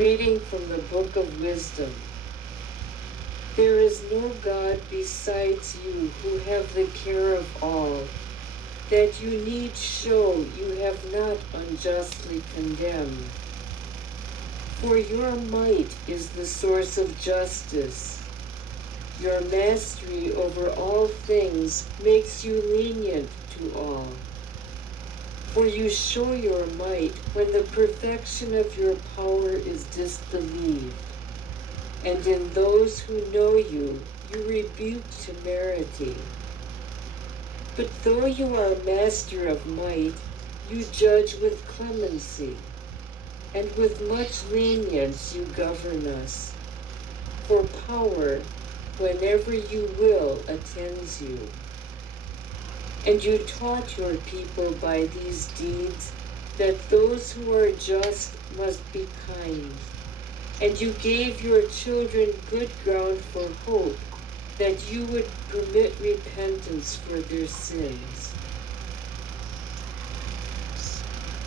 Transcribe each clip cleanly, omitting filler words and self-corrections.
Reading from the Book of Wisdom. There is no God besides you who have the care of all, that you need show you have not unjustly condemned. For your might is the source of justice. Your mastery over all things makes you lenient to all. For you show your might when the perfection of your power is disbelieved. And in those who know you, you rebuke temerity. But though you are master of might, you judge with clemency, and with much lenience you govern us. For power, whenever you will, attends you. And you taught your people by these deeds that those who are just must be kind. And you gave your children good ground for hope, that you would permit repentance for their sins.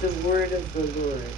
The word of the Lord.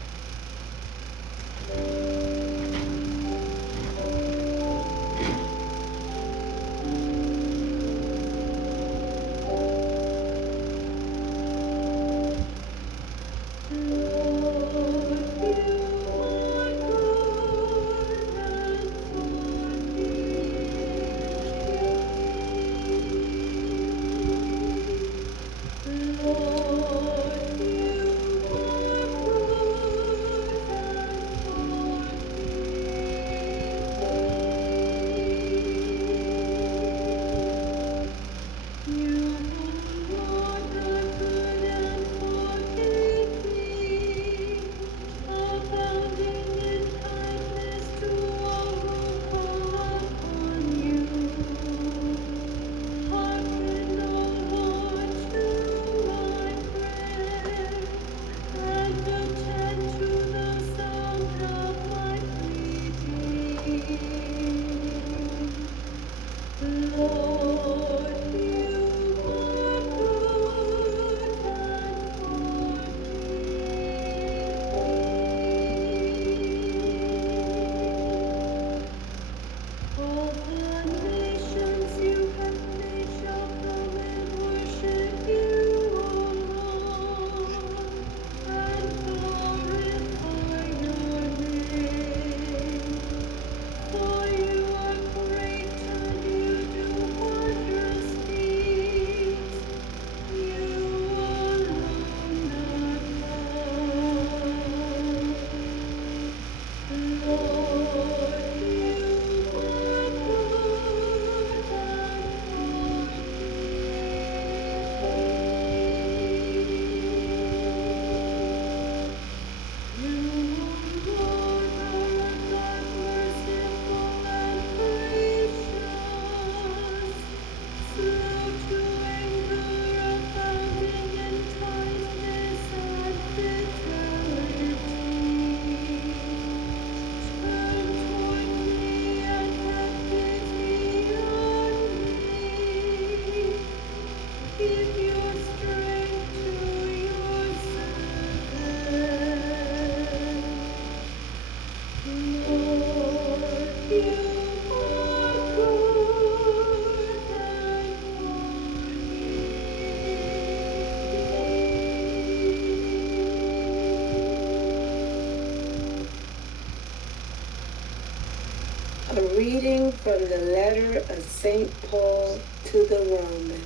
A reading from the letter of St. Paul to the Romans.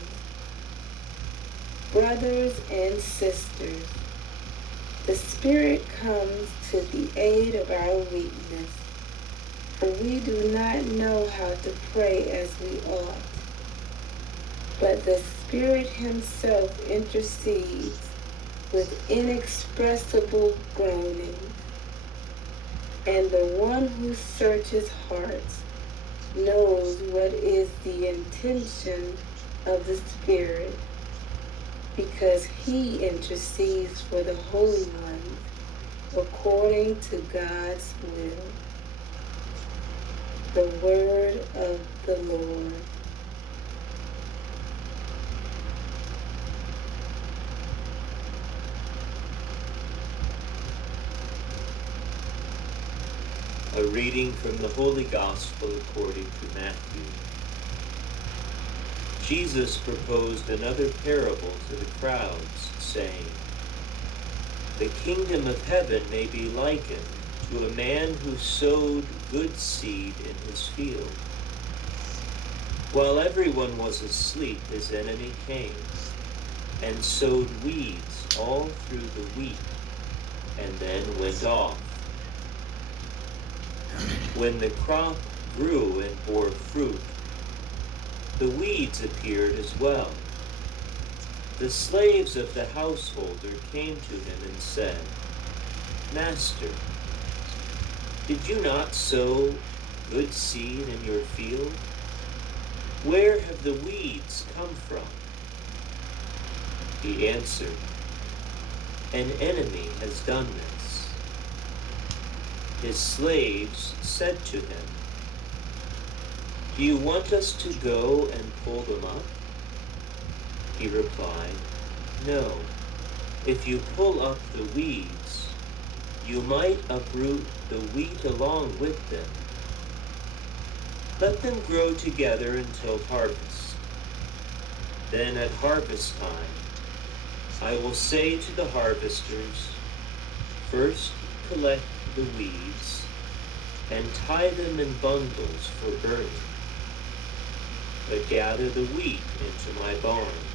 Brothers and sisters, the Spirit comes to the aid of our weakness, for we do not know how to pray as we ought. But the Spirit Himself intercedes with inexpressible groanings. And the one who searches hearts knows what is the intention of the Spirit, because He intercedes for the holy ones according to God's will. The word of the Lord. A reading from the Holy Gospel according to Matthew. Jesus proposed another parable to the crowds, saying, "The kingdom of heaven may be likened to a man who sowed good seed in his field. While everyone was asleep, his enemy came and sowed weeds all through the wheat, and then went off. When the crop grew and bore fruit, the weeds appeared as well. The slaves of the householder came to him and said, 'Master, did you not sow good seed in your field? Where have the weeds come from?' He answered, 'An enemy has done this.' His slaves said to him, 'Do you want us to go and pull them up?' He replied, 'No. If you pull up the weeds, you might uproot the wheat along with them. Let them grow together until harvest. Then at harvest time, I will say to the harvesters, first collect the weeds and tie them in bundles for burning, but gather the wheat into my barn.'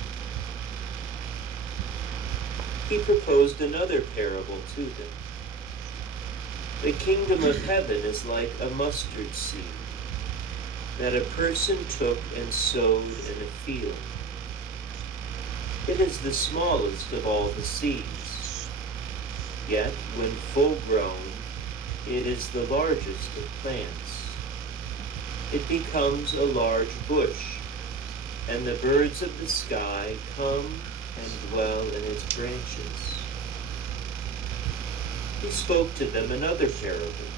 He proposed another parable to them. 'The kingdom of heaven is like a mustard seed that a person took and sowed in a field. It is the smallest of all the seeds, yet when full grown, it is the largest of plants. It becomes a large bush, and the birds of the sky come and dwell in its branches.' He spoke to them another parable.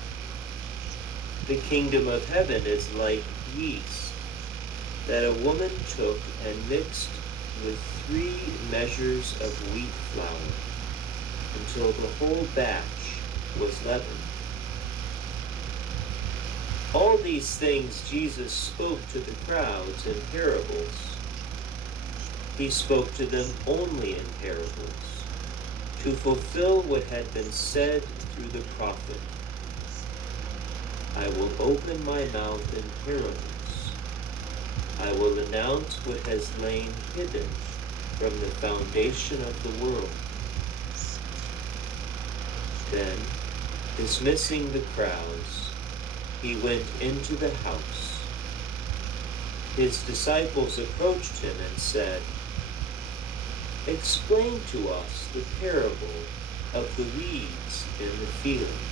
'The kingdom of heaven is like yeast that a woman took and mixed with 3 measures of wheat flour until the whole batch was leavened.' All these things Jesus spoke to the crowds in parables. He spoke to them only in parables, to fulfill what had been said through the prophet, 'I will open my mouth in parables. I will announce what has lain hidden from the foundation of the world.' Then, dismissing the crowds, he went into the house. His disciples approached him and said, 'Explain to us the parable of the weeds in the field.'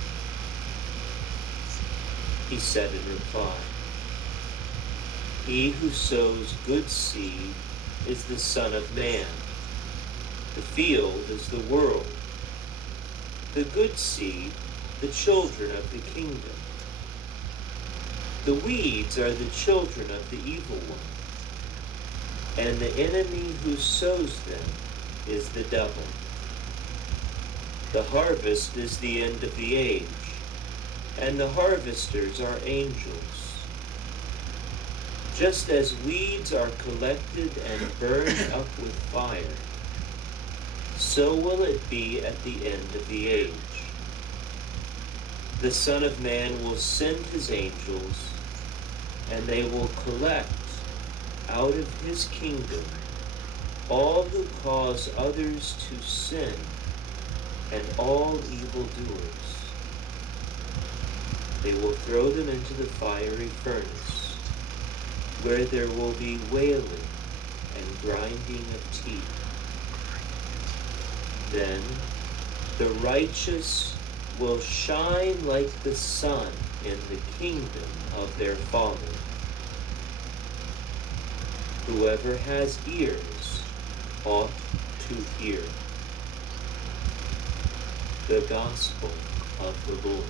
He said in reply, 'He who sows good seed is the Son of Man. The field is the world. The good seed, the children of the kingdom. The weeds are the children of the evil one, and the enemy who sows them is the devil. The harvest is the end of the age, and the harvesters are angels. Just as weeds are collected and burned up with fire, so will it be at the end of the age. The Son of Man will send his angels, and they will collect out of his kingdom all who cause others to sin and all evildoers. They will throw them into the fiery furnace, where there will be wailing and grinding of teeth. Then the righteous will shine like the sun in the kingdom of their Father. Whoever has ears ought to hear.' The Gospel of the Lord.